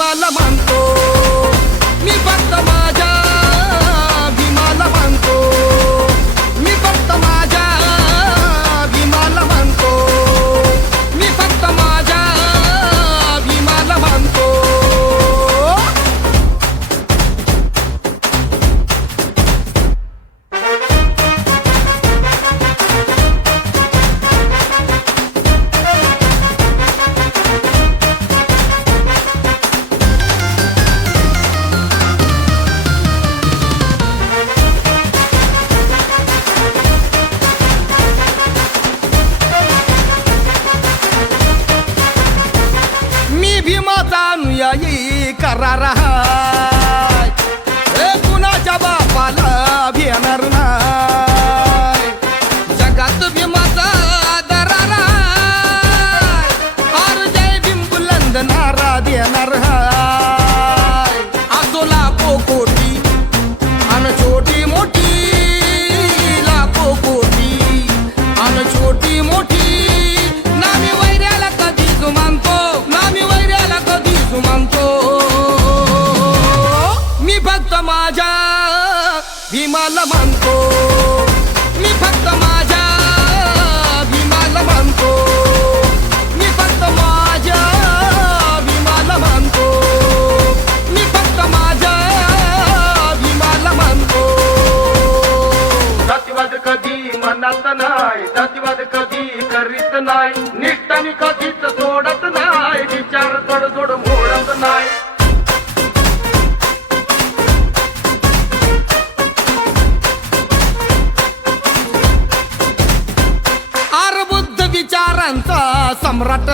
भीमाला मानतो मी, फक्त माझ्या भीमाला मानतो मी, फक्त माझ्या भीमाला मानतो मी, फक्त माझ्या भीमाला मानतो. भीमाचा अनुयायी करार हाय, कुणाच्या बापाला भेटणार नाही. जगात भीमाचा दरार हाय, और जय भीम बुलंद नारा देणार हाय. असो लाखो कोटी अन छोटी मोठी, लाखो कोटी अन छोटी मोठी, नामी वैऱ्याला कधीच मानतो, नामी वैऱ्याला कधीच मानतो मी, फक्त माझ्या भीमाला मानतो मी, फक्त माझ्या भीमाला मानतो मी, फक्त माझ्या भीमाला मानतो मी, फक्त माझ्या भीमाला मानतो. जातीवाद कधी मनात नाही, जातीवाद कधी करीत नाही, निष्ठाने कधीच सोडत नाही, विचार तडजोड मोडत नाही. आर बुद्ध विचारांचा सम्राट